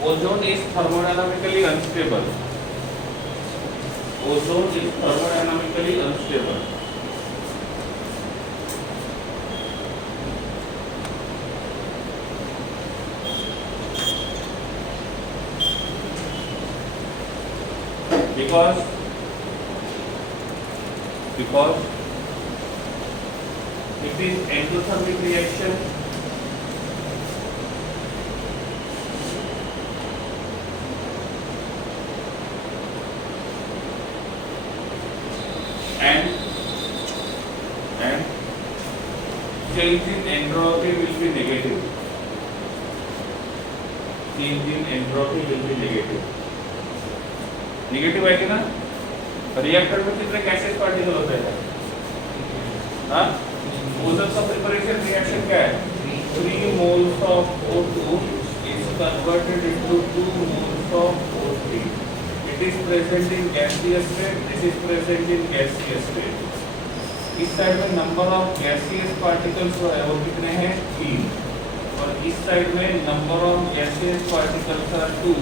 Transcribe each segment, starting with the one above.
Ozone is thermodynamically unstable. Ozone is thermodynamically unstable. Because it is endothermic reaction and change in entropy will be negative. Change in entropy will be negative. Negative है कि ना? Reactor में कितने gases particle होते हैं? हाँ? Ozone का preparation reaction क्या है? 3 moles of O2 is converted into 2 moles of O3. It is present in gaseous state. This is present in gaseous state. इस साइड में नंबर ऑफ गैसियस पार्टिकल्स जो है वो कितने हैं? 3. और इस साइड में number of gaseous particles are 2.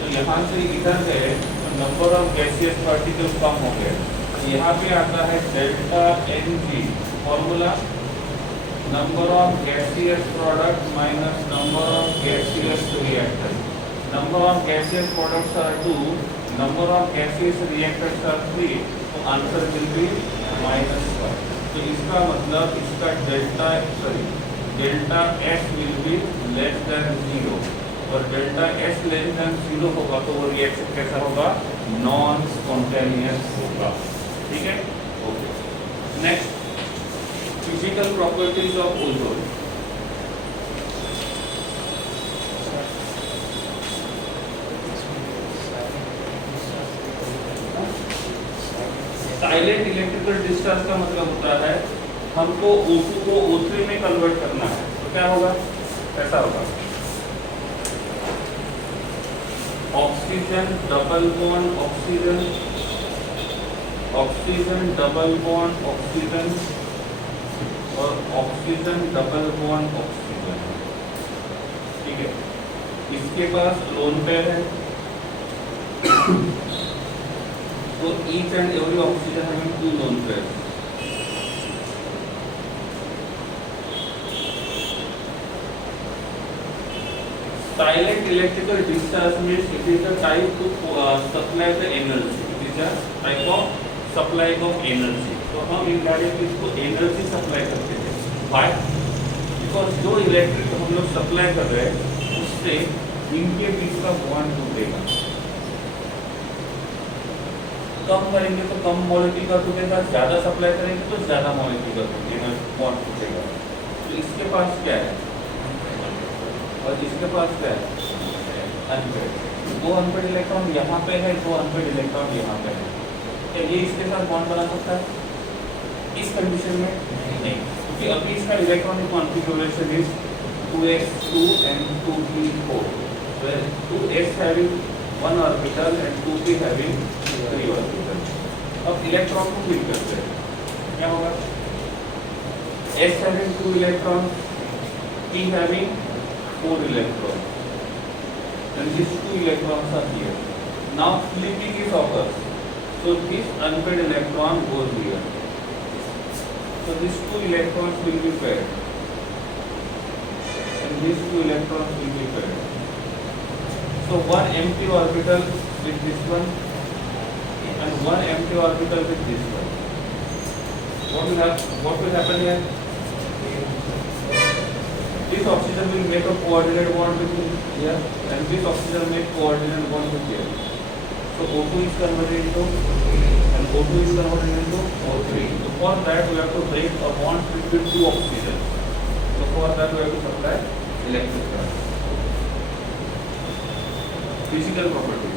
तो यहाँ से इधर गए नंबर ऑफ गैसियस पार्टिकल्स कम हो गए. यहाँ पे आता है delta Ng formula, number of gaseous product minus number of gaseous reactant. Number of gaseous products are 2, number of gaseous reactants are 3. तो आंसर विल बी -1. तो इसका मतलब इसका delta S will be less than 0. और delta S less than 0 होगा तो वो reaction कैसा होगा? नॉन स्पॉन्टेनियस होगा. ठीक है, okay. Next, physical properties of ozone. Silent electrical discharge का मतलब होता है हमको O2 को O3 में कन्वर्ट करना है. तो क्या होगा? ऐसा होगा, oxygen double bond oxygen, oxygen double bond oxygen और ऑक्सीजन डबल बॉन्ड ऑक्सीजन. ठीक है, इसके पास लोन पेयर है. तो each and every oxygen having 2 lone pair. Silent electrical discharge means it is a type to supply the energy. It is a type of supply of energy. तो हम indirectly इसको energy supply करते हैं. Why? Because जो electric हम लोग supply कर रहे हैं उससे इनके बीच का बॉन्ड टूटेगा. कम करेंगे तो कम मॉलिक्यूल का टूटेगा, ज्यादा सप्लाई करेंगे तो ज्यादा मॉलिक्यूल का बॉन्ड टूटेगा. तो इसके पास क्या है और इसके पास क्या है? अनपेड. 2 अनपेड इलेक्ट्रॉन यहाँ पे है, 2 अनपेड इलेक्ट्रॉन यहाँ पे है. क्या ये इसके साथ बॉन्ड बना सकता है? इस कंडीशन में नहीं, क्योंकि अभी इसका electronic configuration is 2s2 and 2p4, where 2s having 1 orbital and 2p having 3 orbital. अब इलेक्ट्रॉन को फिल करते हैं, क्या होगा? s having 2 electron, p having 4 electrons, and these 2 electrons are here. Now flipping is occurs, so this unpaired electron goes here. So these 2 electrons will be paired, and these 2 electrons will be paired. So one empty orbital with this one, and one empty orbital with this one. What will happen here? This oxygen will make a coordinate bond with here, and this oxygen make coordinate bond with here. So O2 is converted into, and O2 is converted into O3. So for that we have to break a bond between 2 oxygen. So for that we have to supply electric current. Physical properties.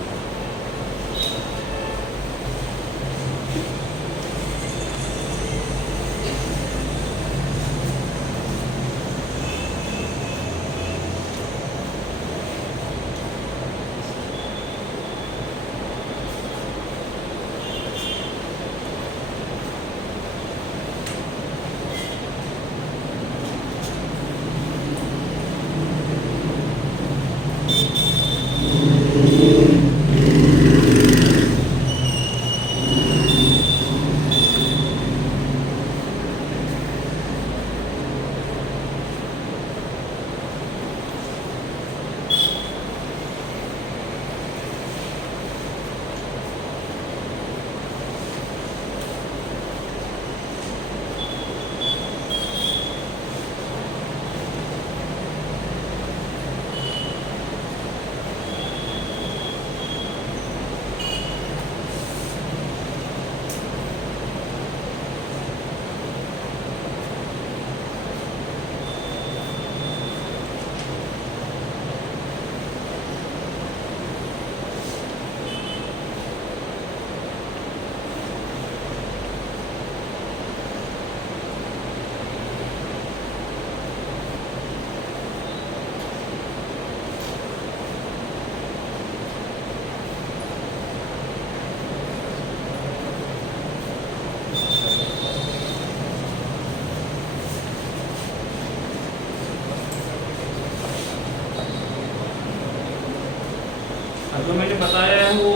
जो मैंने बताया है वो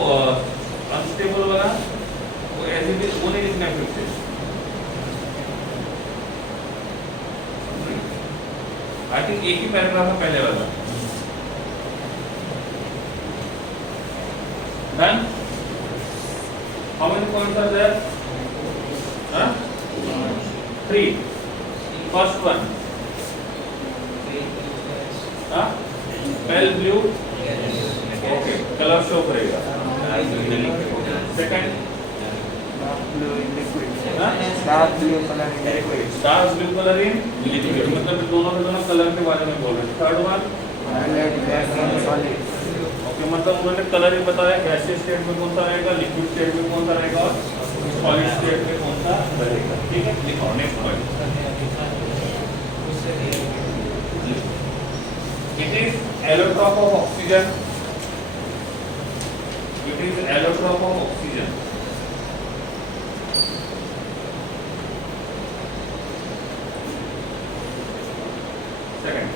unstable वाला वो as it is वो नहीं लिखना है फिर से। आई थिंक एक ही पैराग्राफ है पहले वाला। Done. How many points are there? 3. First one pale blue, okay, colour show करेगा। Second dark blue colour in liquid, dark blue colour in liquid, मतलब दोनों के दोनों कलर के बारे में बोल रहे हैं। Third one violet black in solid, okay, मतलब उन्होंने कलर ही बताया गैसियस स्टेट में कौन सा रहेगा, लिक्विड स्टेट में कौन सा रहेगा और सॉलिड स्टेट में कौन सा रहेगा। ठीक है, लिखो next point. It is allotrope of oxygen, it is allotrope of oxygen. Second,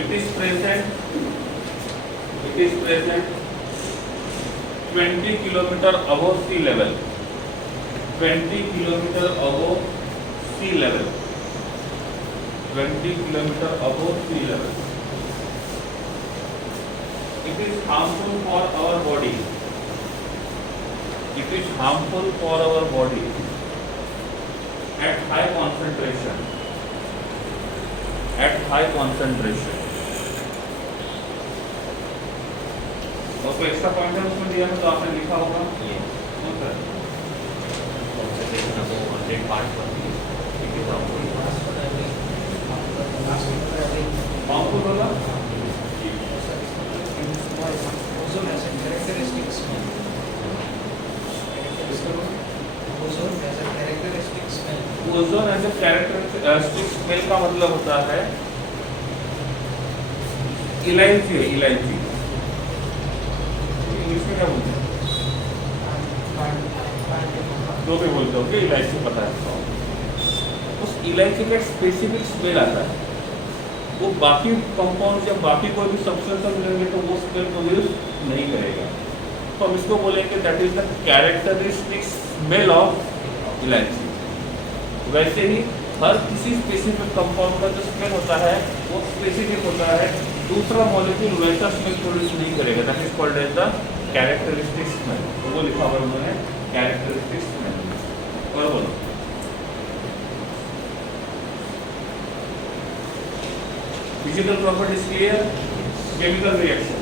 it is present 20 kilometer above sea level, 20 kilometer above sea level, 20 kilometer above sea level. It is harmful for our body, it is harmful for our body at high concentration, at high concentration. और कोई extra point है उसमें दिया है तो आपने लिखा होगा ये कौन सा concentration above 100 parts per million. It is harmful. harmful होगा। Ozone has a characteristic smell. Ozone has a characteristic smell. Ozone as a characteristic smell का मतलब होता है इलायची है, इलायची इंग्लिश में क्या बोलते हैं, जो भी बोलते हो कि इलायची पता है तो उस इलायची का स्पेसिफिक स्मेल आता है, वो बाकी कंपाउंड या बाकी कोई भी सब्सटेंस मिलेंगे तो वो स्मेल प्रोड्यूस नहीं करेगा, तो हम इसको बोलेंगे that is the characteristic smell of इलायची। वैसे ही हर किसी स्पेसिफिक कंपाउंड का जो स्मेल होता है वो स्पेसिफिक होता है, दूसरा मॉलिक्यूल वैसा स्मेल प्रोड्यूस नहीं करेगा, that is called as the characteristic smell. तो वो लिखा हुआ उन्होंने कैरेक्टरिस्टिक स्मेल। और बोलो physical properties clear, chemical reaction.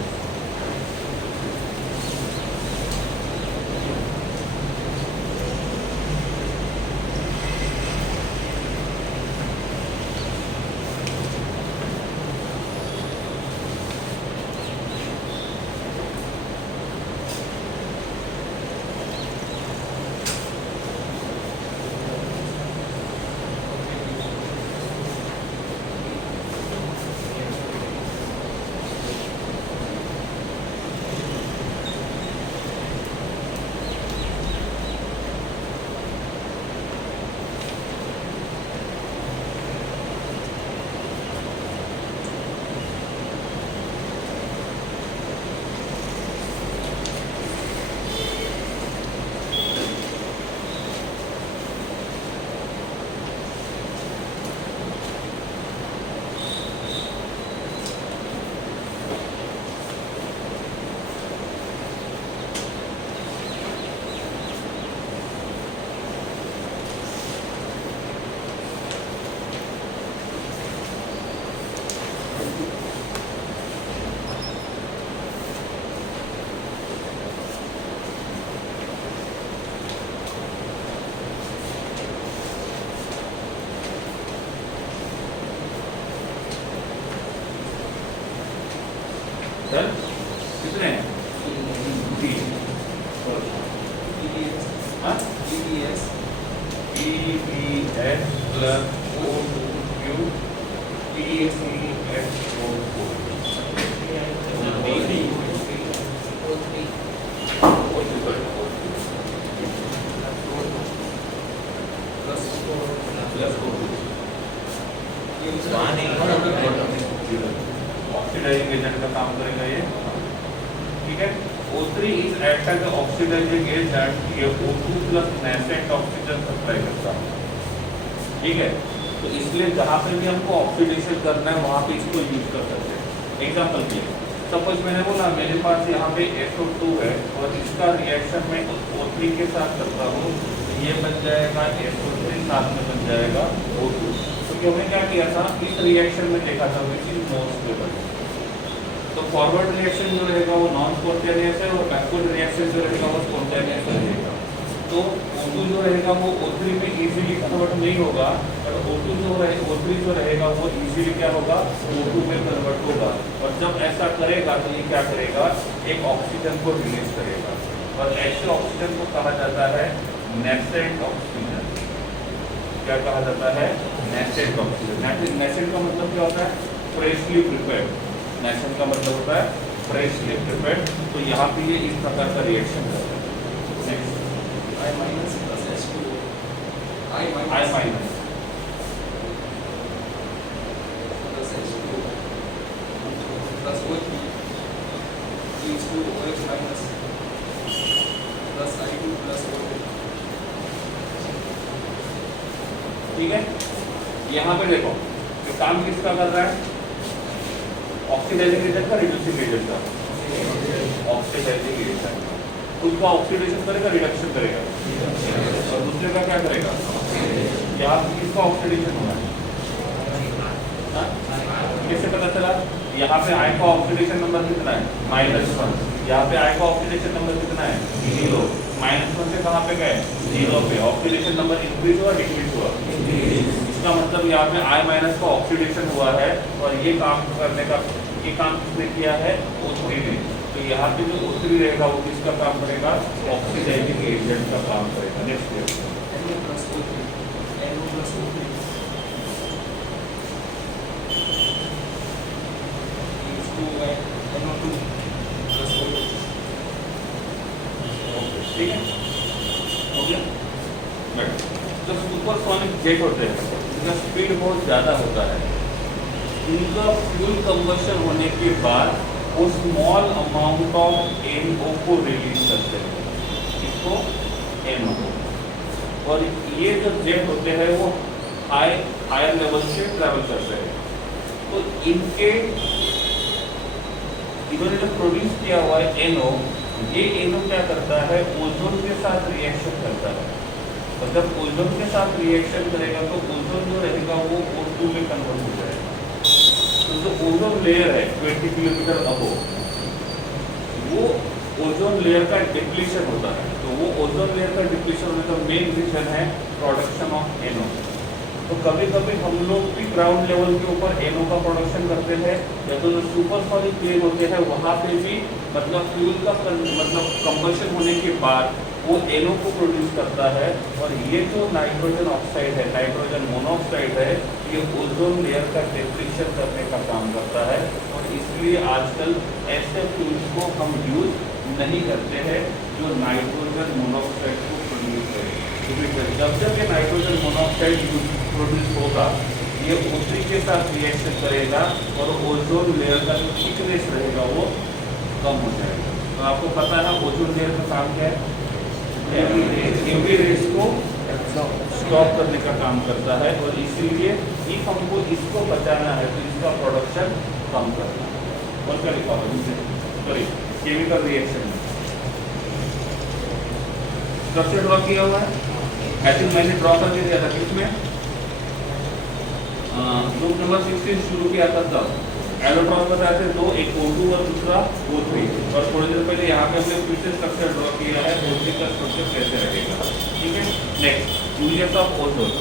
Sir कितने हैं? तीन। हाँ? EBS plus O2Q PCSO4। Oxidising agent का काम करेगा ये, ठीक है। O3 is act as oxidising agent, ये O2 plus nascent oxygen supply करता है, ठीक है। तो इसलिए जहाँ पे भी हमको ऑक्सीडेशन करना है वहाँ पे इसको यूज कर सकते हैं। एग्जाम्पल के लिए सपोज मैंने बोला मेरे पास यहाँ पे SO2 है और इसका रिएक्शन में O3 के साथ करता हूँ, तो ये बन जाएगा SO3, साथ में बन जाएगा O2। तो हमने क्या किया था, इस रिएक्शन में देखा था विच इज मोर स्टेबल। तो फॉरवर्ड रिएक्शन जो रहेगा वो नॉन स्पॉन्टेनियस है और बैकवर्ड रिएक्शन जो रहेगा वो स्पॉन्टेनियस रहेगा। तो O2 जो रहेगा वो O3 में इजीली कन्वर्ट नहीं होगा, और O2 जो O3 जो रहेगा वो इजीली क्या होगा, O2 में कन्वर्ट होगा। और जब ऐसा करेगा तो ये क्या करेगा, एक ऑक्सीजन को रिलीज करेगा, और ऐसे ऑक्सीजन को कहा जाता है नेसेंट ऑक्सीजन। क्या कहा जाता है, नेसेंट ऑक्सीजन। नेसेंट का मतलब क्या होता है, फ्रेशली प्रिपेयर्ड। नेसेंट का मतलब होता है फ्रेशली प्रिपेयर्ड। तो यहाँ पे ये इस प्रकार का रिएक्शन करता है। Next I minus plus H2O. I minus I minus plus H2O plus O3 is to OH minus plus I2 plus O3. ठीक है। यहाँ पे देखो जो काम किसका कर रहा है, ऑक्सीडाइजिंग एजेंट का, रिड्यूसिंग एजेंट का। ऑक्सीडाइजिंग एजेंट खुद का ऑक्सीडेशन करेगा, रिडक्शन करेगा, और दूसरे का क्या करेगा, यहाँ किसका ऑक्सीडेशन होना है, हाँ? कैसे पता चला, यहाँ पे I का ऑक्सीडेशन नंबर कितना है, -1। यहाँ पे I का ऑक्सीडेशन नंबर कितना है, 0। -1 से कहाँ पे गए, 0 पे। ऑक्सीडेशन नंबर इंक्रीज हुआ डिक्रीज हुआ, इसका मतलब यहाँ पे I- का ऑक्सीडेशन हुआ है, और ये काम करने का, ये काम किसने किया है, O3 ने। तो यहाँ पे जो O3 रहेगा वो किसका काम करेगा, ऑक्सीडाइजिंग एजेंट का काम करेगा। Next NO plus O3. NO plus O3 is to NO2 plus O2. ठीक है, हो गया। बट जो सुपरसोनिक जेट होते हैं इनका स्पीड बहुत ज़्यादा होता है, इनका फ्यूल कंबशन होने के बाद वो स्मॉल अमाउंट ऑफ NO को रिलीज करते हैं, इसको NO को। और ये जो जेट होते हैं वो हायर लेवल से ट्रैवल करते हैं, तो इनके इन्होंने जो प्रोड्यूस किया हुआ है NO, ये NO क्या करता है, ओजोन के साथ रिएक्शन करता है। और जब ओजोन के साथ रिएक्शन करेगा तो ओजोन जो रहेगा वो O2 में कन्वर्ट हो जाएगा। तो जो ओजोन लेयर है 20 किलोमीटर अबोव, वो ओजोन लेयर का डिप्लीशन होता है। तो वो ओजोन लेयर का डिप्लीशन होने का मेन रीजन है प्रोडक्शन ऑफ NO। तो कभी कभी हम लोग भी ग्राउंड लेवल के ऊपर NO का प्रोडक्शन करते हैं, या तो जो सुपरसोनिक प्लेन होते हैं वहाँ पे भी मतलब फ्यूल का मतलब कंबशन होने के बाद वो NO को प्रोड्यूस करता है। और ये जो नाइट्रोजन ऑक्साइड है, नाइट्रोजन मोनोऑक्साइड है, ये ओजोन लेयर का डिप्लीशन करने का काम करता है। और इसलिए आजकल ऐसे फ्यूल्स को हम यूज नहीं करते हैं जो नाइट्रोजन मोनोऑक्साइड को प्रोड्यूस करें। जब जब ये नाइट्रोजन मोनोऑक्साइड प्रोड्यूस होगा, ये O3 के साथ रिएक्शन करेगा और ओजोन लेयर का जो थिकनेस रहेगा वो कम हो जाएगा। तो आपको पता है ओजोन लेयर का काम क्या है, यूवी रेस को स्टॉप करने का काम करता है। और इसीलिए इफ हमको इसको बचाना है तो इसका प्रोडक्शन कम करना है। और क्या लिखा हुआ sorry chemical reaction structure draw किया हुआ है, आई थिंक मैंने ड्रॉ करके दिया था किसमें, ग्रुप नंबर 16 शुरू किया था तब। एलोट्रॉन बताए थे दो, एक O2 और दूसरा O3। और थोड़ी देर पहले यहाँ पे हमने फिर से स्ट्रक्चर ड्रॉ किया है, O3 का स्ट्रक्चर कैसे रहेगा। ठीक है, नेक्स्ट यूनियन ऑफ ओजोन।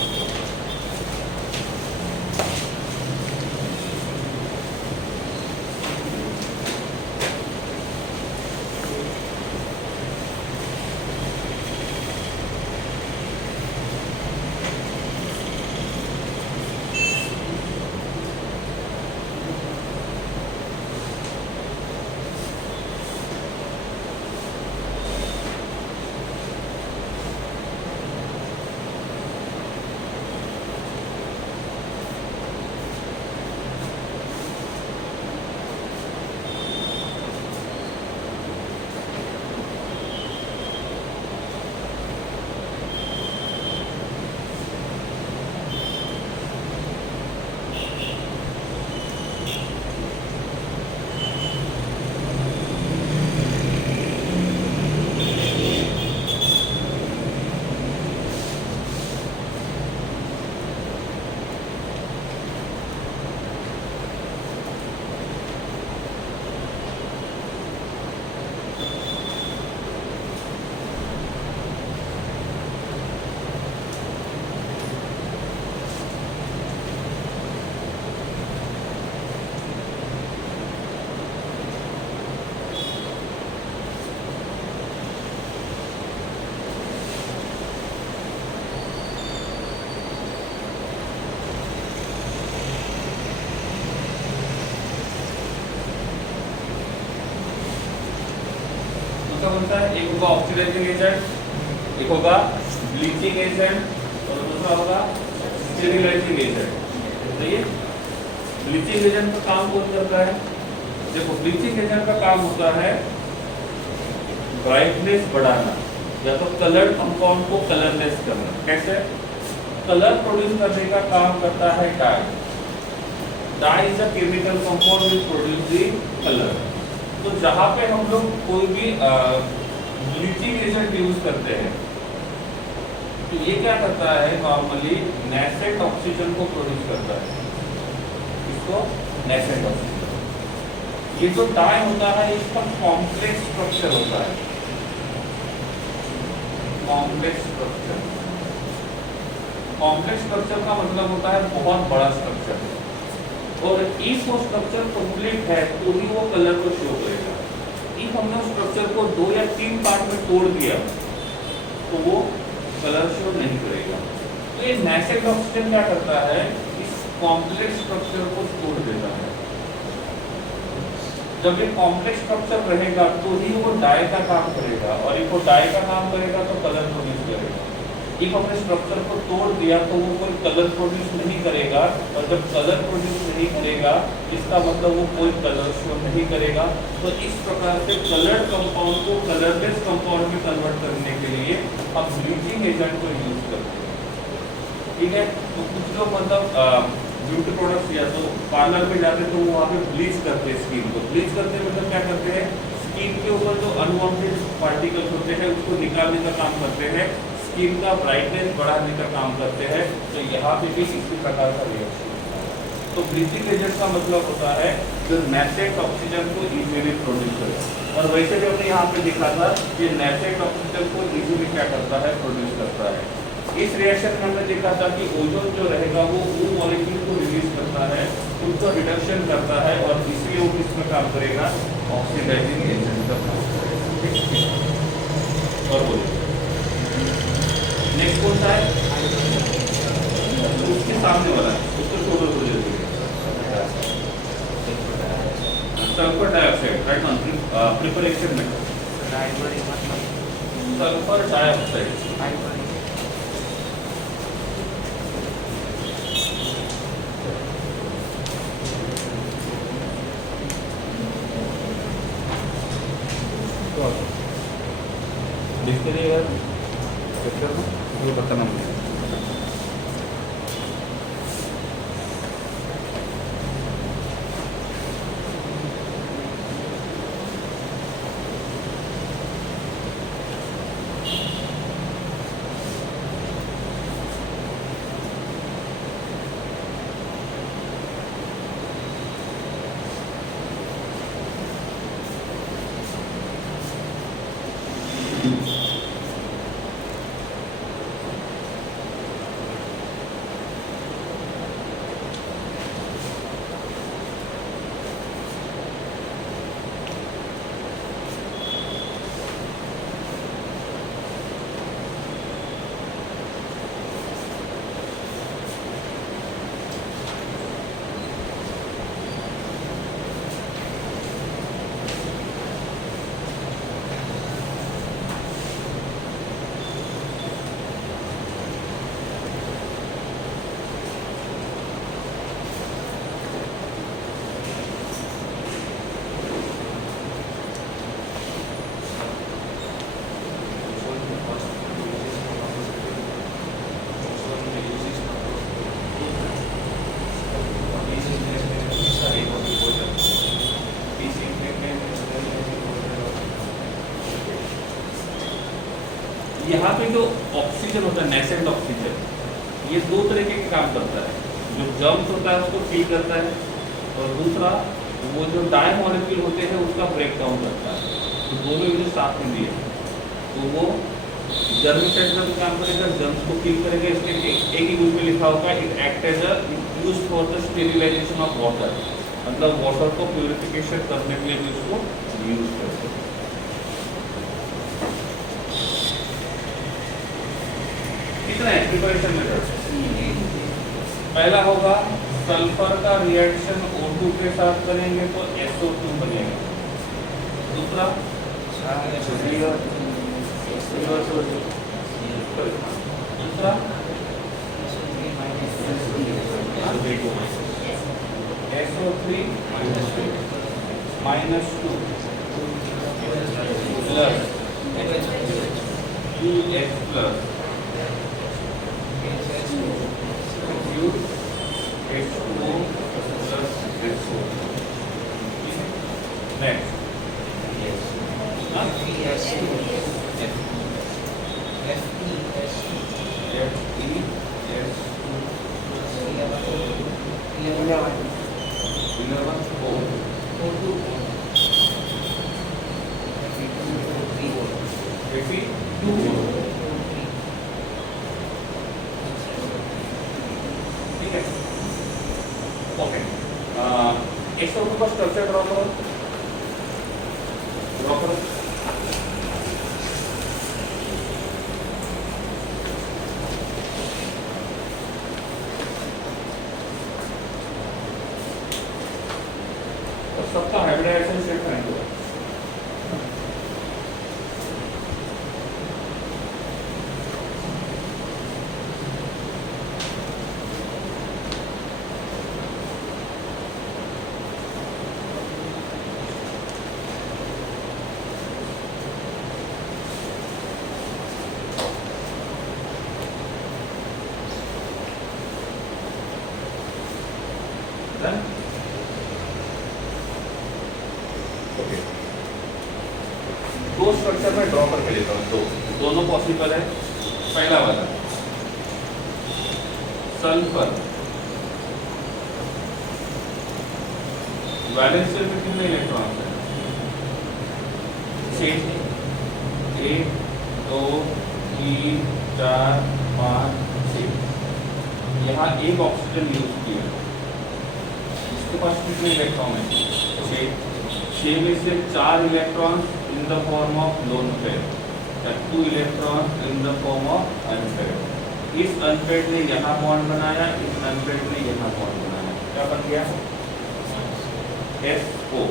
कौन सा बनता है? एक होगा ऑक्सीडाइजिंग एजेंट, एक होगा ब्लीचिंग एजेंट और दूसरा होगा स्टेरिलाइजिंग एजेंट। सही है? ब्लीचिंग एजेंट का काम कौन करता है? देखो ब्लीचिंग एजेंट का काम होता है ब्राइटनेस बढ़ाना या तो कलर कंपाउंड को कलरलेस करना। कैसे? कलर प्रोड्यूस करने का काम करता है dye. Dye is a chemical compound which produce the colour. तो जहाँ पे हम लोग कोई भी ब्लीचिंग एजेंट यूज करते हैं तो ये क्या करता है, नॉर्मली नेसेंट ऑक्सीजन को प्रोड्यूस करता है। इसको नेसेंट ऑक्सीजन। ये जो डाई होता है इसका कॉम्प्लेक्स स्ट्रक्चर होता है, कॉम्प्लेक्स स्ट्रक्चर। कॉम्प्लेक्स स्ट्रक्चर का मतलब होता है बहुत बड़ा स्ट्रक्चर, और इफ वो स्ट्रक्चर कंप्लीट है तो ही वो कलर को शो करेगा। इफ हमने उस स्ट्रक्चर को 2 या 3 पार्ट में तोड़ दिया तो वो कलर शो नहीं करेगा। तो ये नेसेंट ऑक्सीजन क्या करता है, इस कॉम्प्लेक्स स्ट्रक्चर को तोड़ देता है। जब ये कॉम्प्लेक्स स्ट्रक्चर रहेगा तो ही वो डाई का काम करेगा, और इफ वो डाई का काम करेगा तो कलर प्रोड्यूस करेगा। इफ हमने स्ट्रक्चर को तोड़ दिया तो वो कोई कलर प्रोड्यूस नहीं करेगा, और जब कलर प्रोड्यूस नहीं करेगा इसका मतलब वो कोई कलर शो नहीं करेगा। तो इस प्रकार से कलर कंपाउंड को कलरलेस कंपाउंड में कन्वर्ट करने के लिए हम ब्लीचिंग एजेंट को यूज करते हैं। ठीक है? तो कुछ लोग मतलब ब्यूटी प्रोडक्ट्स या तो पार्लर में जाते तो वो वहाँ पे ब्लीच करते हैं स्किन को। ब्लीच करते मतलब क्या करते हैं, स्किन के ऊपर जो अनवांटेड पार्टिकल्स होते हैं उसको निकालने का काम करते हैं, स्किन का ब्राइटनेस बढ़ाने का काम करते हैं। तो यहाँ पे भी इसी प्रकार का रिएक्शन होता है। तो ब्लीचिंग एजेंट का मतलब होता है जो नेसेंट ऑक्सीजन को इजीली प्रोड्यूस करे। और वैसे भी हमने यहाँ पे देखा था कि नेसेंट ऑक्सीजन को इजीली क्या करता है, प्रोड्यूस करता है। इस रिएक्शन में हमने देखा था कि ओजोन जो रहेगा वो मॉलिक्यूल को रिलीज करता है, उनको रिडक्शन करता है, और इसलिए वो किस पर काम करेगा, ऑक्सीडाइजिंग एजेंट का काम करेगा। और बोलिए नेक्स्ट कौन सा है? उसके सामने वाला है, उसको छोड़ो तो जल्दी। Sulphur dioxide, right on preparation में सल्फर डाइऑक्साइड। देखते रहिए यार, पिक्चर में वो बताना मुझे। यहाँ पे जो ऑक्सीजन होता है, नेसेंट ऑक्सीजन, ये 2 तरीके के काम करता है। जो जर्म्स होता है उसको किल करता है, और दूसरा वो जो डाई मॉलिक्यूल होते हैं उसका ब्रेक डाउन करता है। तो दोनों यूज साथ में दिए, तो वो जर्मिसाइड का भी काम करेगा, जर्म्स को किल करेगा। इसके एक ही ग्रुप में लिखा होगा, it act as a use for the sterilisation of water, मतलब वाटर को प्यूरिफिकेशन करने के लिए भी उसको यूज करते हैं। कितना है प्रिपरेशन मेथड? पहला होगा सल्फर का रिएक्शन O2 के साथ करेंगे तो SO2 बनेगा। दूसरा दूसरा SO3 minus 2 plus UH plus UH2O plus SO. Next. Huh? FeS2 ठीक है, ओके। SO2 का स्ट्रक्चर ड्रॉ करो। तो सबका हाइब्रिडाइजेशन स्टेटमेंट होगा। Done? Okay. दो स्ट्रक्चर में ड्रॉ करके लेता हूँ, दोनों पॉसिबल है। पहला वाला सल्फर, वैलेंस शेल में कितने इलेक्ट्रॉन्स हैं? 6, 1, 2, 3, 4, 5, 6। यहाँ एक ऑक्सीजन यूज किया, इसके पास कितने इलेक्ट्रॉन हैं? 6 में से 4 electron in the form of lone pair, 2 electron in the form of unpair. इस अनपेयर ने यहाँ बॉन्ड बनाया, इस अनपेयर ने यहाँ बॉन्ड बनाया, क्या बन गया? SO।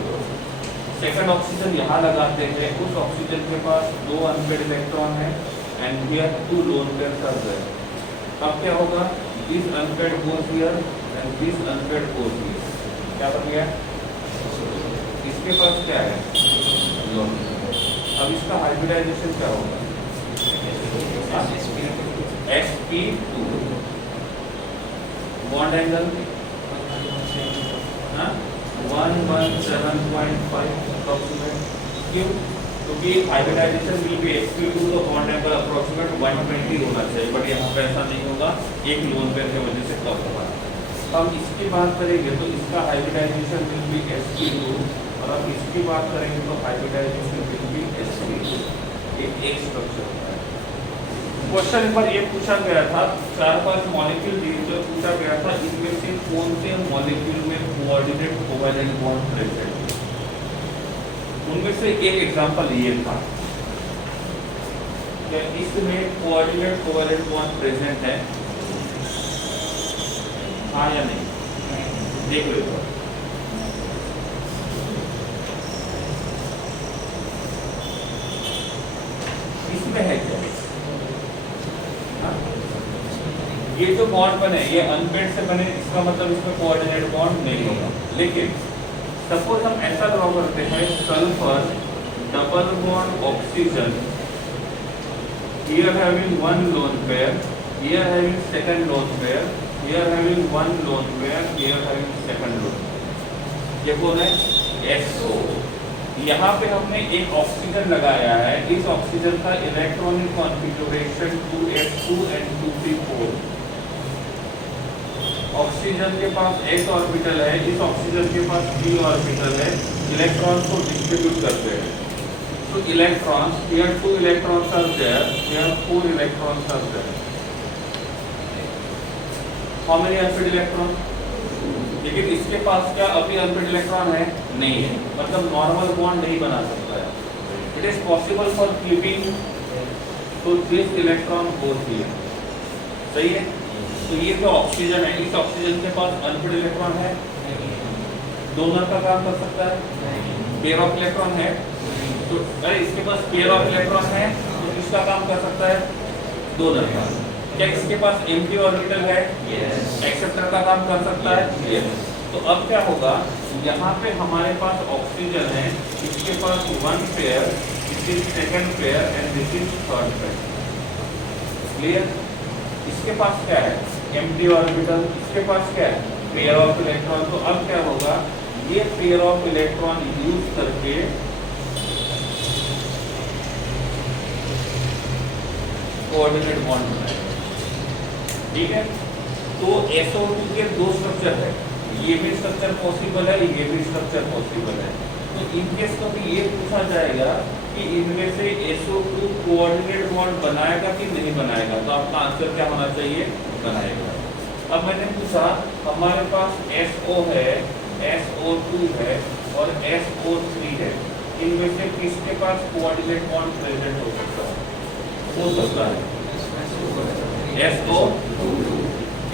सेकंड ऑक्सीजन यहाँ लगाते हैं, उस ऑक्सीजन के पास 2 अनपेयर इलेक्ट्रॉन है and here 2 lone pair are there. अब क्या होगा? This unpair goes here and this unpair goes here, क्या बन गया? इसके पास क्या है? लोन। अब इसका हाइब्रिडाइजेशन क्या होगा? sp2 bond angle 117.5 approximate. क्यों? क्योंकि हाइब्रिडाइजेशन विल बी sp2 तो बॉन्ड एंगल अप्रोक्सीमेट 120 होना चाहिए, बट यहाँ पे ऐसा नहीं होगा, एक लोन पेयर की वजह से कम होगा। हम इसकी बात करेंगे तो इसका हाइब्रिडाइजेशन विल बी sp2, और अब इसकी बात करेंगे तो हाइब्रिडाइजेशन विल बी sp2। एक स्ट्रक्चर होता है। क्वेश्चन नंबर ये पूछा गया था, 4-5 मॉलिक्यूल दिए, पूछा गया था इनमें से कौन से मॉलिक्यूल में कोऑर्डिनेट कोवैलेंट बॉन्ड प्रेजेंट। उनमें से एक एग्जांपल ये था कि इसमें कोऑर्डिनेट कोवैलेंट बॉन्ड प्रेजेंट है, हाँ या नहीं? देख लो। इसमें है क्या? ये जो बॉन्ड बने ये अनपेयर्ड से बने, इसका मतलब इसमें कोऑर्डिनेट बॉन्ड नहीं होगा। लेकिन सपोज हम ऐसा ड्रॉ करते हैं, sulphur double bond oxygen, here having 1 lone pair, here having second lone pair, here having 1 lone pair, here having second loan. ये कौन है? SO। यहाँ पे हमने एक ऑक्सीजन लगाया है, इस ऑक्सीजन का electronic configuration 2s2 and 2p4। Oxygen के पास s ऑर्बिटल है, इस ऑक्सीजन के पास p ऑर्बिटल है, इलेक्ट्रॉन को डिस्ट्रीब्यूट करते हैं। तो electron, here 2 electrons are there, here 4 electrons are there। How many unpaired electron? लेकिन इसके पास क्या अभी अनपेयर्ड इलेक्ट्रॉन है? नहीं है, मतलब नॉर्मल बॉन्ड नहीं बना सकता है। It is possible for clipping, तो दिस इलेक्ट्रॉन गोज हियर, सही है। तो ये जो ऑक्सीजन है, इस ऑक्सीजन के पास अनपेयर्ड इलेक्ट्रॉन है, डोनर का काम कर सकता है, पेयर ऑफ इलेक्ट्रॉन है, तो अरे इसके पास पेयर ऑफ इलेक्ट्रॉन है तो किसका काम कर सकता है? डोनर का। क्या इसके पास एम्प्टी ऑर्बिटल है? एक्सेप्टर का काम कर सकता है। तो अब क्या होगा, यहाँ पे हमारे पास ऑक्सीजन है, इसके पास one pair, this is second pair and this is third pair. Clear? इसके पास क्या है? Empty orbital. इसके पास क्या है? Pair of electron. तो अब क्या होगा, ये पेयर ऑफ इलेक्ट्रॉन यूज करके कोऑर्डिनेट बॉन्ड बनाएगा। ठीक है? तो SO2 के दो स्ट्रक्चर है, ये भी स्ट्रक्चर पॉसिबल है, ये भी स्ट्रक्चर पॉसिबल है। तो इन केस कभी ये पूछा जाएगा कि इनमें से SO2 कोऑर्डिनेट बॉन्ड बनाएगा कि नहीं बनाएगा, तो आपका आंसर क्या होना चाहिए? बनाएगा। अब मैंने पूछा हमारे पास SO है, SO2 है और SO3 है, इनमें से किसके पास कोऑर्डिनेट बॉन्ड प्रेजेंट हो सकता है? हो सकता है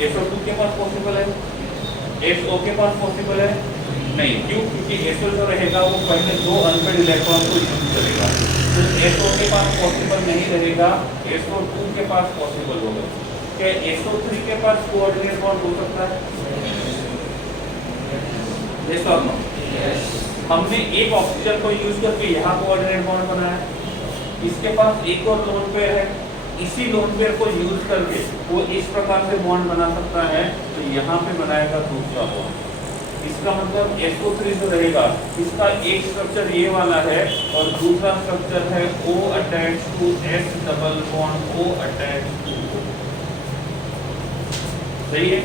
SO2 के पास पॉसिबल है, SO के पास पॉसिबल है नहीं। क्यों? क्योंकि SO जो रहेगा वो पहले दो अनपेड इलेक्ट्रॉन को यूज करेगा, तो SO के पास पॉसिबल नहीं रहेगा, SO2 के पास पॉसिबल होगा। क्या SO3 के पास कोऑर्डिनेट बॉन्ड हो सकता है? यस और नो? हमने एक ऑक्सीजन को यूज करके यहाँ कोऑर्डिनेट बॉन्ड बनाया, इसके पास एक और लोन पेयर है, इसी लोन पेयर को यूज करके वो इस प्रकार से बॉन्ड बना सकता है, तो यहाँ पे बनाएगा दूसरा बॉन्ड। इसका मतलब SO3 जो रहेगा इसका एक स्ट्रक्चर ये वाला है और दूसरा स्ट्रक्चर है O attach to S double bond O attach to O। सही है?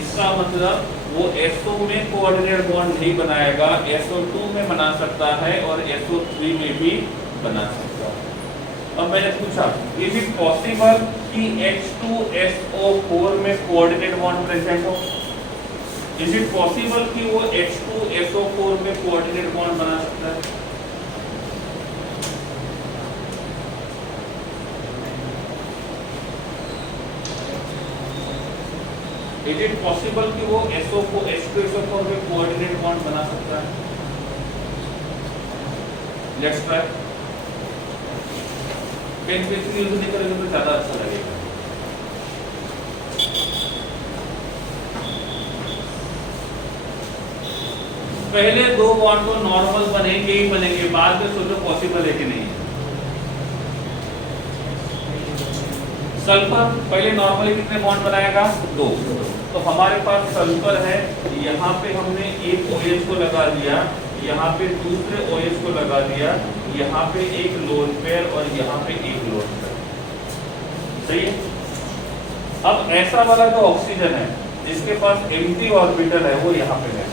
इसका मतलब वो SO में कोऑर्डिनेट बॉन्ड नहीं बनाएगा, SO2 में बना सकता है और SO3 में भी बना सकता है। अब मैंने पूछा इज इट पॉसिबल कि H2SO4 में कोऑर्डिनेट बॉन्ड प्रेजेंट हो? इज इट पॉसिबल कि वो H2SO4 में कोऑर्डिनेट बॉन्ड बना सकता है? इज इट पॉसिबल कि वो H2SO4 में कोऑर्डिनेट बॉन्ड बना सकता है? Let's try. Pen pencil use नहीं करेंगे तो ज्यादा अच्छा लगेगा। पहले दो बॉन्ड तो नॉर्मल बनेंगे ही बनेंगे, बाद में सोचो पॉसिबल है कि नहीं। सल्फर पहले नॉर्मली कितने बॉन्ड बनाएगा? दो। तो हमारे पास सल्फर है, यहाँ पे हमने एक OH को लगा दिया, यहाँ पे दूसरे OH को लगा दिया, यहाँ पे एक लोन पेयर और यहाँ पे एक लोन पेयर। सही है? अब ऐसा वाला जो ऑक्सीजन है जिसके पास एम्प्टी ऑर्बिटल है वो यहाँ पे है,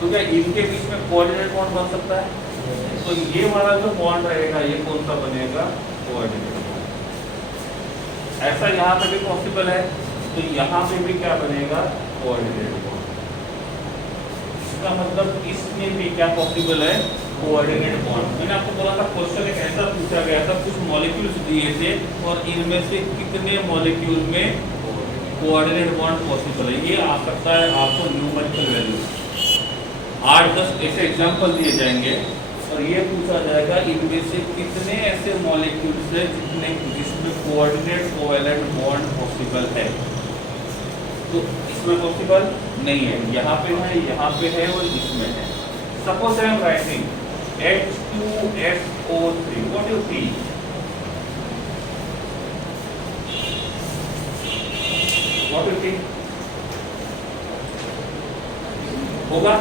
तो क्या इनके बीच में कोऑर्डिनेट बॉन्ड बन सकता है? तो ये वाला जो बॉन्ड रहेगा ये कौन सा बनेगा? Coordinate bond. ऐसा यहाँ पे भी पॉसिबल है, तो यहाँ पे भी क्या बनेगा? Coordinate bond. इसका मतलब इसमें भी क्या पॉसिबल है? Coordinate bond. मैंने आपको बोला था क्वेश्चन एक ऐसा पूछा गया था, कुछ मॉलिक्यूल्स दिए थे और इनमें से कितने मॉलिक्यूल में कोऑर्डिनेट बॉन्ड पॉसिबल है, ये आ सकता है आपको न्यूमेरिकल वैल्यू। 8-10 ऐसे एग्जांपल दिए जाएंगे और ये पूछा जाएगा इनमें से कितने ऐसे मॉलिक्यूल्स है जिसमें कोऑर्डिनेट कोवैलेंट बॉन्ड पॉसिबल है। तो इसमें पॉसिबल नहीं है, यहाँ पे है और इसमें है। Suppose I am writing H2SO3, what you think? What you think होगा?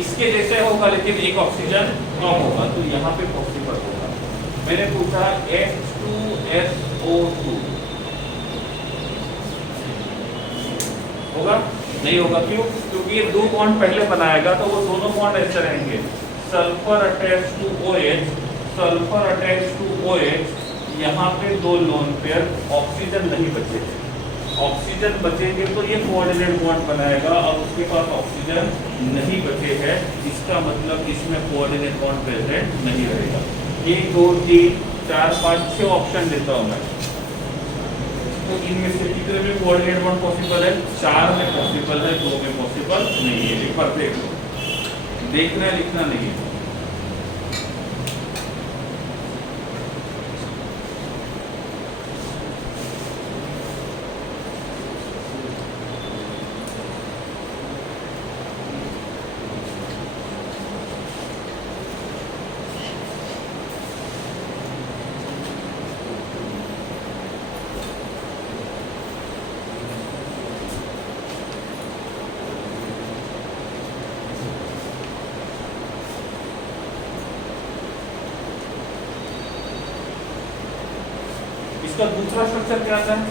इसके जैसे होगा लेकिन एक ऑक्सीजन कम होगा, तो यहाँ पे पॉसिबल होगा। मैंने पूछा H2SO2 होगा? नहीं होगा। क्यों? क्योंकि ये दो बॉन्ड पहले बनाएगा तो वो दोनों बॉन्ड ऐसे रहेंगे, sulphur attach to OH, sulphur attach to OH, यहाँ पे दो लोन पेयर, ऑक्सीजन नहीं बचेगा। ऑक्सीजन बचेंगे तो ये कोऑर्डिनेट बॉन्ड बनाएगा, और उसके पास ऑक्सीजन नहीं बचे हैं, इसका मतलब इसमें कोऑर्डिनेट बॉन्ड प्रेजेंट नहीं रहेगा। 1 2 3 4 5 6 ऑप्शन देता हूं मैं, तो इनमें से कितने में कोऑर्डिनेट बॉन्ड पॉसिबल है? 4 में पॉसिबल है, 2 में पॉसिबल नहीं है। एक बार देख लो, देखना है, लिखना नहीं है। इसका दूसरा स्ट्रक्चर क्या आता है?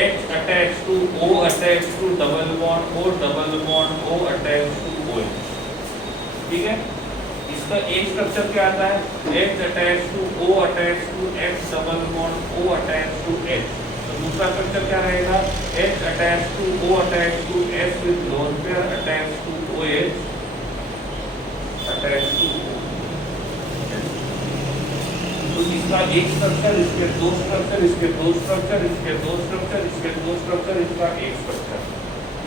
H attached to O attached to double bond O double bond O attached to OH। ठीक है, इसका एक स्ट्रक्चर क्या आता है? H attached to O attached to X double bond O attached to H। तो दूसरा स्ट्रक्चर क्या रहेगा? H attached to O attached to S with lone pair attached to OH attached to O। तो इसका एक स्ट्रक्चर, इसके दो structure, इसके दो स्ट्रक्चर, इसके दो स्ट्रक्चर, इसके दो स्ट्रक्चर, इसका एक स्ट्रक्चर,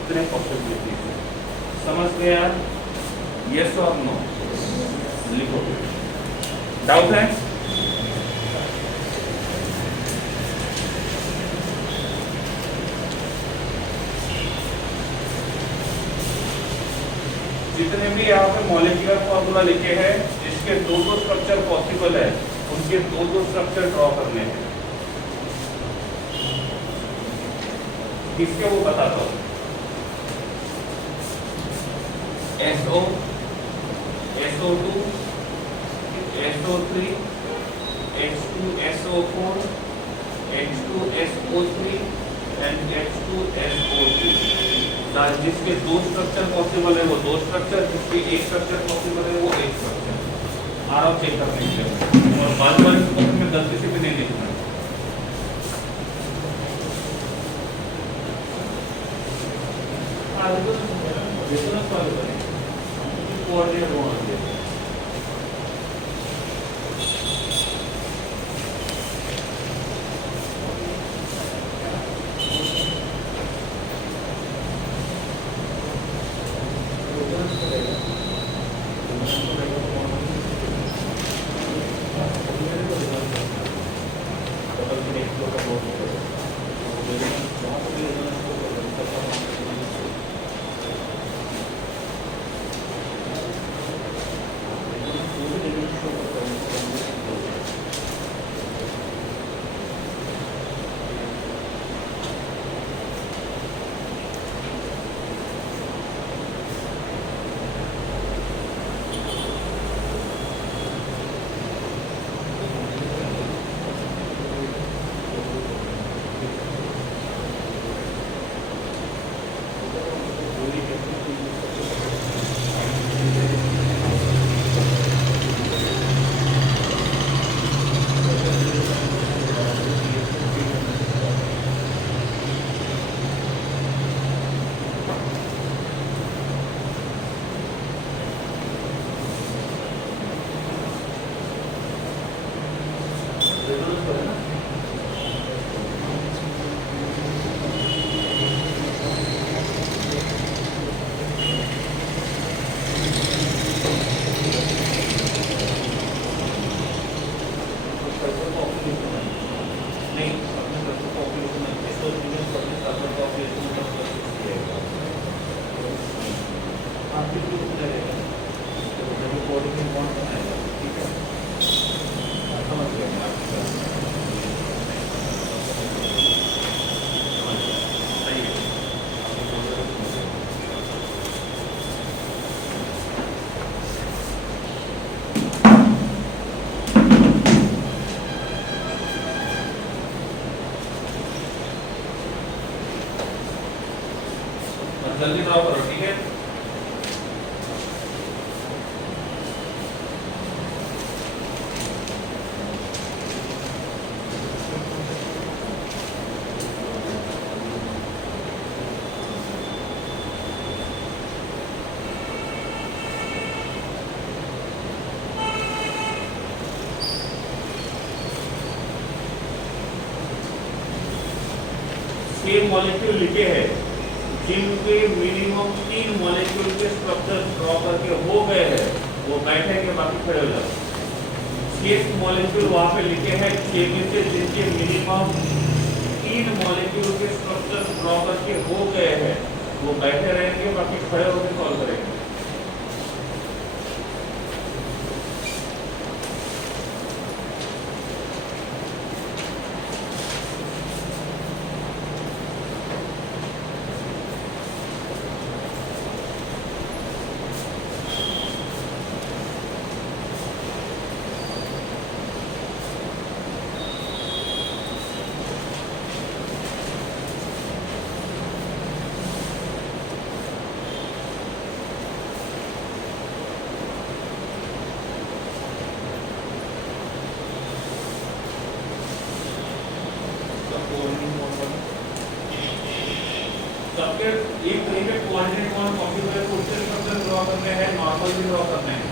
इतने पॉसिबिलिटीज है। समझ गए यार? यस और नो? लिखो। डाउट है? जितने भी यहाँ पे मॉलिक्यूलर फॉर्मूला लिखे हैं, इसके दो दो स्ट्रक्चर पॉसिबल है, उनके दो दो स्ट्रक्चर ड्रॉ करने हैं। किसके वो बताता हूँ। SO, SO2, SO3, H2SO4, H2SO3 and H2SO2। जिसके दो स्ट्रक्चर पॉसिबल है वो दो स्ट्रक्चर, जिसके एक स्ट्रक्चर पॉसिबल है वो एक स्ट्रक्चर। आराम चेक करने के लिए और बाद में गलती से भी नहीं लिखना। जल्दी ड्रॉ करो, ठीक है? सेम मॉलिक्यूल लिखे हैं, जिनके मिनिमम 3 मॉलिक्यूल के स्ट्रक्चर ड्रॉ करके हो गए हैं वो बैठेंगे, बाकी खड़े हो जाओ। 6 मॉलिक्यूल वहां पे लिखे हैं, 6 में से जिनके मिनिमम 3 मॉलिक्यूल के स्ट्रक्चर ड्रॉ करके हो गए हैं वो बैठे रहेंगे, बाकी खड़े होकर सॉल्व करेंगे। सबके एक कहीं पे कोऑर्डिनेट वन कंप्यूटर को उससे स्ट्रक्चर ड्रॉ करने हैं, नॉर्मल भी ड्रॉ करने हैं।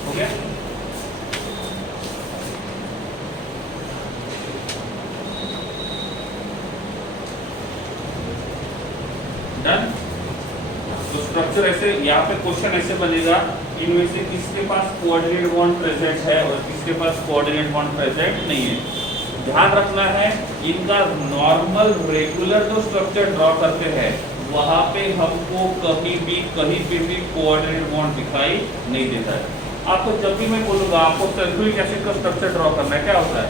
हो गया? डन। तो स्ट्रक्चर ऐसे, यहाँ पे क्वेश्चन ऐसे बनेगा, इनमें से किसके पास कोऑर्डिनेट बॉन्ड प्रेजेंट है और किसके पास कोऑर्डिनेट बॉन्ड प्रेजेंट नहीं है। ध्यान रखना है इनका नॉर्मल रेगुलर जो स्ट्रक्चर ड्रॉ करते हैं वहां पे हमको कहीं पे भी कोऑर्डिनेट बॉन्ड दिखाई नहीं देता है। आपको जब भी मैं बोलूंगा आपको सल्फ्यूरिक एसिड का स्ट्रक्चर ड्रॉ करना है, क्या होता है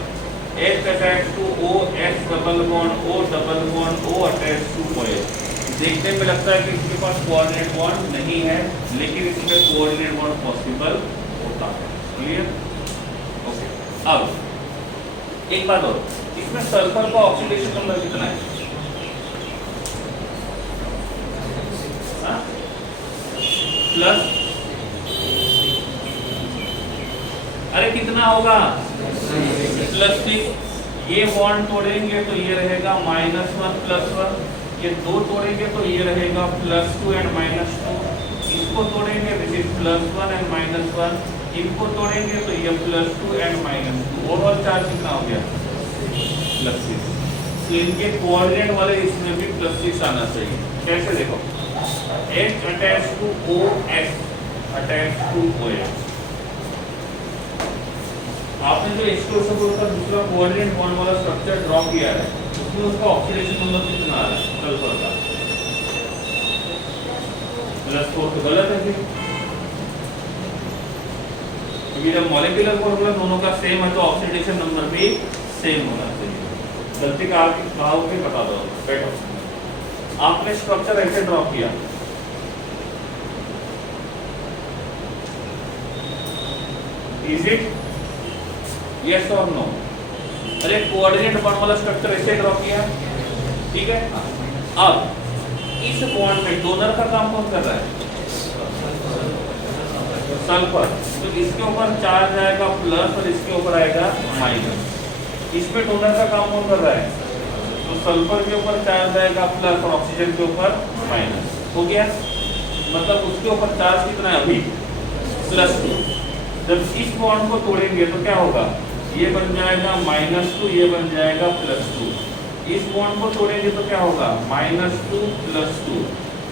H attach to O, H double bond O double bond O attach to OH। देखने में लगता है कि इसके पास कोऑर्डिनेट बॉन्ड नहीं है, लेकिन इसमें कोऑर्डिनेट बॉन्ड पॉसिबल होता है। क्लियर? ओके। अब एक बात और, इसमें सल्फर का ऑक्सीडेशन नंबर कितना है? प्लस, अरे कितना होगा? +6। ये बॉन्ड तोड़ेंगे तो ये रहेगा -1 +1, ये 2 तोड़ेंगे तो ये रहेगा +2 एंड -2, इसको तोड़ेंगे दिस इज +1 एंड -1, इनको तोड़ेंगे तो ये +2 एंड -2। ओवरऑल चार्ज कितना हो गया? +6। तो इनके कोऑर्डिनेट वाले इसमें भी +6 आना चाहिए। कैसे देखो, H attach to O, H attach to OH। आपने जो H2 से बोलकर दूसरा कोऑर्डिनेट बॉन्ड वाला स्ट्रक्चर ड्रॉ किया है उसमें उसका ऑक्सीडेशन नंबर कितना आ रहा है सल्फर का? +4। तो गलत है फिर, क्योंकि जब मॉलिक्यूलर फॉर्मूला दोनों का सेम है तो ऑक्सीडेशन नंबर भी सेम होना चाहिए। गलती का आप कहोगे बता दो। बैठो, आपने स्ट्रक्चर ऐसे ड्रॉ किया, इज इट यस और नो? अरे कोऑर्डिनेट बॉन्ड वाला स्ट्रक्चर ऐसे ड्रॉ किया, ठीक है। अब इस बॉन्ड में डोनर का काम कौन कर रहा है? सल्फर। तो इसके ऊपर चार्ज आएगा प्लस और इसके ऊपर आएगा माइनस। इसमें डोनर का काम कौन कर रहा है? तो सल्फर के ऊपर चार्ज आएगा प्लस और ऑक्सीजन के ऊपर माइनस। हो गया? मतलब उसके ऊपर चार्ज कितना है अभी? +2। जब इस बॉन्ड को तोड़ेंगे तो क्या होगा? ये बन जाएगा -2, ये बन जाएगा +2। इस बॉन्ड को तोड़ेंगे तो क्या होगा? -2 +2।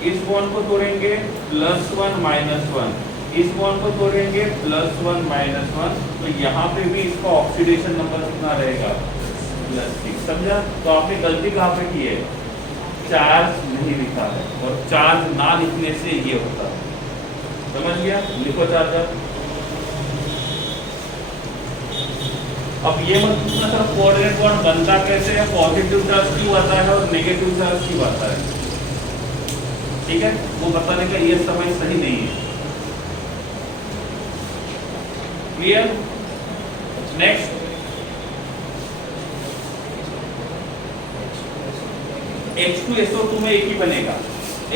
इस बॉन्ड को तोड़ेंगे +1 -1। इस बॉन्ड को तोड़ेंगे +1 -1। तो यहाँ पे भी इसका ऑक्सीडेशन नंबर कितना रहेगा? +6। समझा? तो आपने गलती कहाँ पे की है? चार्ज नहीं लिखा है, और चार्ज ना लिखने से ये होता है। समझ गया? लिखो चार्जर। अब ये मत पूछना सर कोऑर्डिनेट बॉन्ड बनता कैसे है, पॉजिटिव चार्ज क्यों आता है और नेगेटिव चार्ज क्यों आता है, ठीक है, वो बताने का ये समय सही नहीं है। क्लियर? नेक्स्ट, H2SO2 में एक ही बनेगा,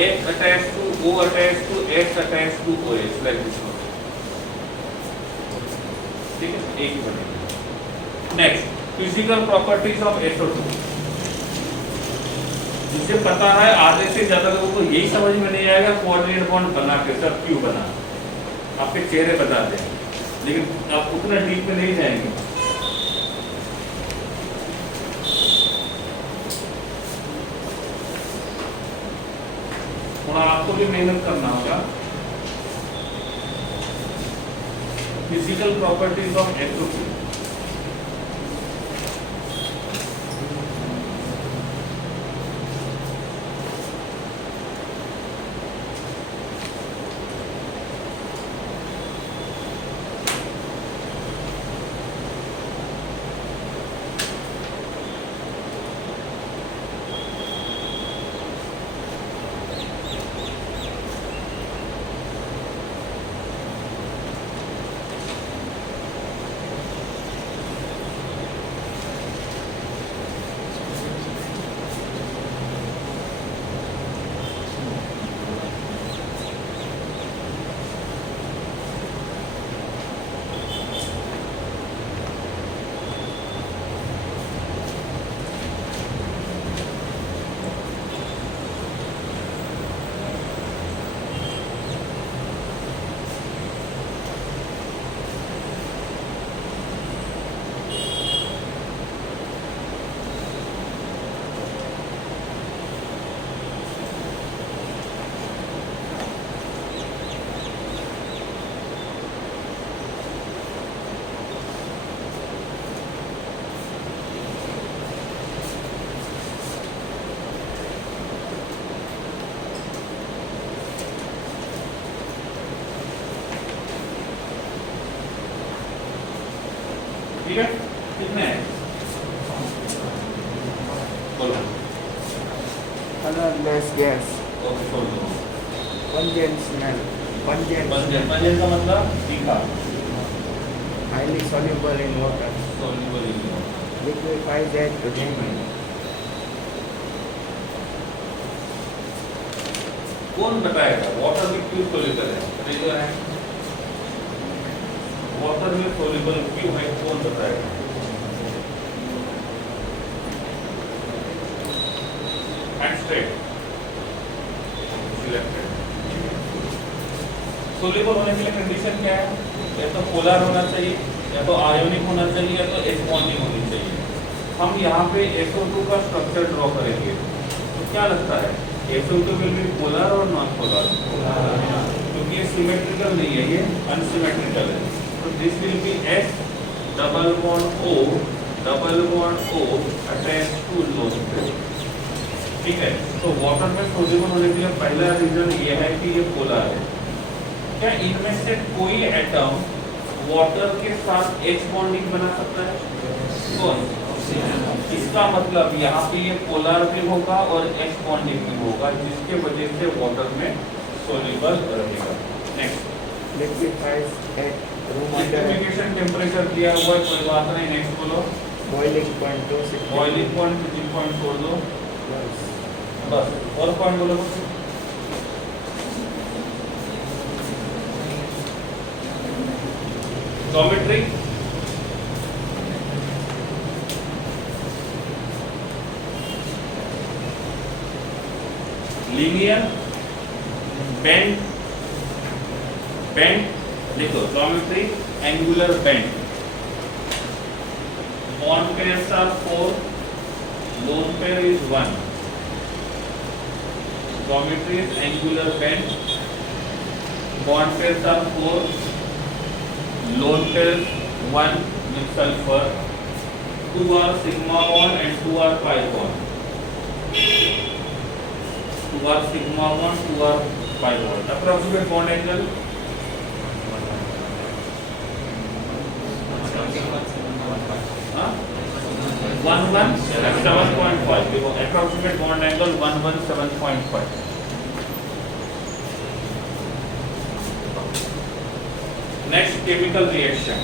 H attach to O attached to X attached to OH like this one. ठीक है, एक ही बनेगा। Next physical properties of SO2। जिसे पता है आधे से ज्यादा लोगों को यही समझ में नहीं आएगा कोऑर्डिनेट बॉन्ड बना के सर क्यों बना, आपके चेहरे बता दें, लेकिन आप उतना डीप में नहीं जाएंगे। थोड़ा आपको भी मेहनत करना होगा। Physical properties of SO2। ठीक है, कितने हैं बोलो। Colorless gas, ओके छोड़ दो। pungent smell, pungent, पंजन का मतलब तीखा, highly soluble in water, soluble in water। liquefies at room, कौन बताएगा वाटर में क्यों सोल्यूबल है? रेडियो है, वाटर में सोल्यूबल क्यों है, कौन बताएगा? Straight selected. सोल्यूबल होने के लिए कंडीशन क्या है? या तो पोलर होना चाहिए, या तो आयोनिक होना चाहिए, या तो H बॉन्डिंग होनी चाहिए। हम यहाँ पे SO2 का स्ट्रक्चर ड्रॉ करेंगे, तो क्या लगता है SO2 विल बी पोलर और नॉन पोलर? क्योंकि ये सिमेट्रिकल नहीं है, ये अनसिमेट्रिकल है। तो this will be S double bond O attached to lone pair. ठीक है, तो वाटर में सोल्यूबल होने के लिए पहला रीजन ये है कि ये पोलर है। क्या इनमें से कोई एटम वाटर के साथ H बॉन्डिंग बना सकता है? कौन? इसका मतलब यहाँ पे ये पोलर भी होगा और H बॉन्डिंग भी होगा, जिसके वजह से वाटर में सोल्यूबल रहेगा। Next liquefies at room under liquefaction temperature दिया हुआ है, कोई बात नहीं। नेक्स्ट बोलो। boiling point 260 boiling point 3 point छोड़ दो बस, और पॉइंट बोलो कुछ। ज्योमेट्री लीनियर बेंड लिखो, geometry angular bend, bond pairs are 4, lone pair is 1, geometry is angular bend, bond pairs are 4, lone pair 1 with sulfur, 2 are sigma bond and 2 are pi bond, 2 are sigma bond, 2 are pi bond. Approximate bond angle 117.5. Approximate bond angle 117.5. Next, chemical reaction.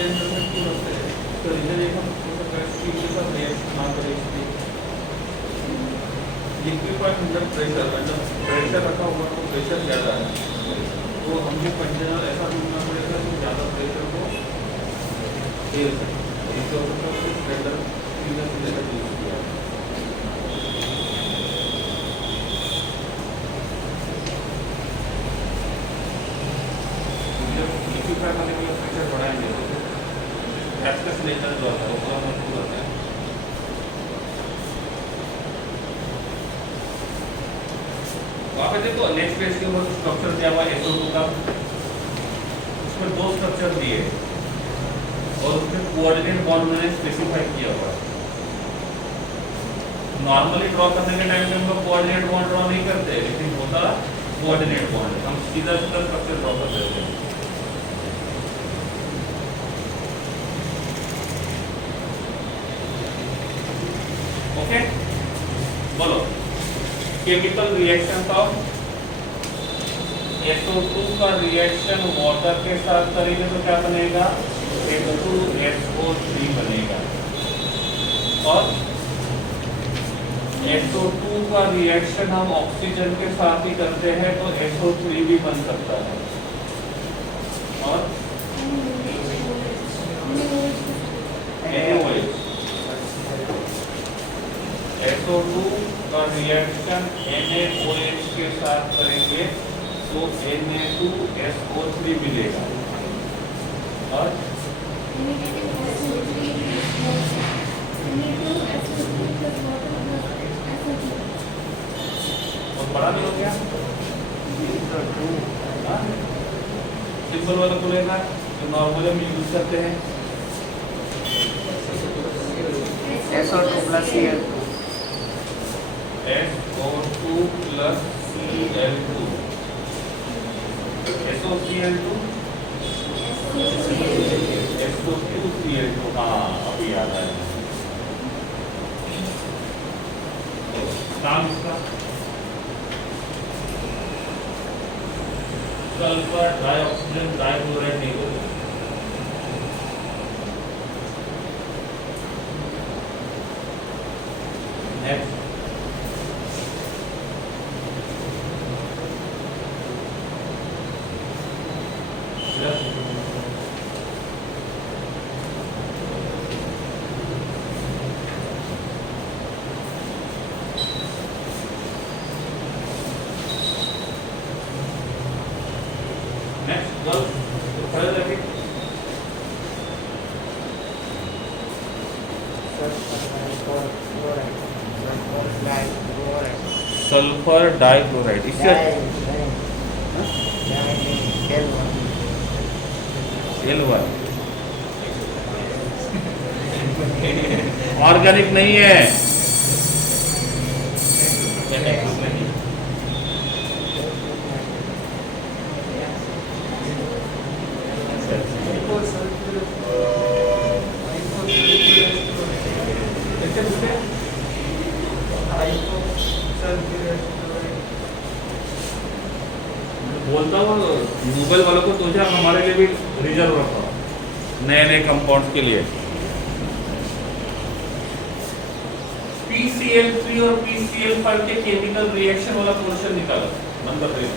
Cylinder में क्यों रखते हैं? तो reason एक हम capacity के साथ reaction ना करें इसलिए। लिक्विफाइड अंडर प्रेशर, मतलब प्रेशर रखा हुआ तो प्रेशर ज़्यादा है, तो हमको कंटेनर ऐसा ढूंढना पड़ेगा जो ज़्यादा प्रेशर को झेल सके। इसके ऊपर सिलेंडर सिलेंडर यूज किया है। लिक्विफाई करने के लिए प्रेशर बढ़ाएंगे तो गैस का सिलेंडर जो होता है वो पूरा मजबूत होता है। वहाँ पे देखो नेक्स्ट पेज के ऊपर स्ट्रक्चर दिया हुआ है SO2 का, उसमें 2 स्ट्रक्चर दिए और उसमें कोऑर्डिनेट बॉन्ड उन्होंने स्पेसिफाई किया हुआ है। नॉर्मली ड्रॉ करने के टाइम पे हम लोग कोऑर्डिनेट बॉन्ड ड्रॉ नहीं करते, लेकिन होता कोऑर्डिनेट बॉन्ड, हम सीधा सीधा स्ट्रक्चर ड्रॉ कर देते हैं। ओके, बोलो केमिकल रिएक्शन ऑफ SO2 का रिएक्शन वाटर के साथ करेंगे तो क्या बनेगा? H2SO3 बनेगा। और SO2 का रिएक्शन हम ऑक्सीजन के साथ ही करते हैं तो SO3 भी बन सकता है। और NaOH, SO2 का रिएक्शन NaOH के साथ करेंगे तो Na2SO3 मिलेगा। और बड़ा भी हो गया, सिंपल वाला को लेना जो नॉर्मली हम यूज करते हैं, SO2 plus Cl2. SO2 plus Cl2, SOCl2, SO2Cl2, हाँ अभी याद आया। नाम इसका सल्फर डाइऑक्सीजन डाइक्लोराइड नहीं बोलते। नेक्स्ट सल्फर डाइक्लोराइड, इससे L1 ऑर्गेनिक नहीं है। बोलता हूँ गूगल वालों को सोचा हमारे लिए भी रिजर्व रखो नए नए कंपाउंड्स के लिए। PCl3 और PCl5 के केमिकल रिएक्शन वाला पोर्शन निकालो, नंबर 3।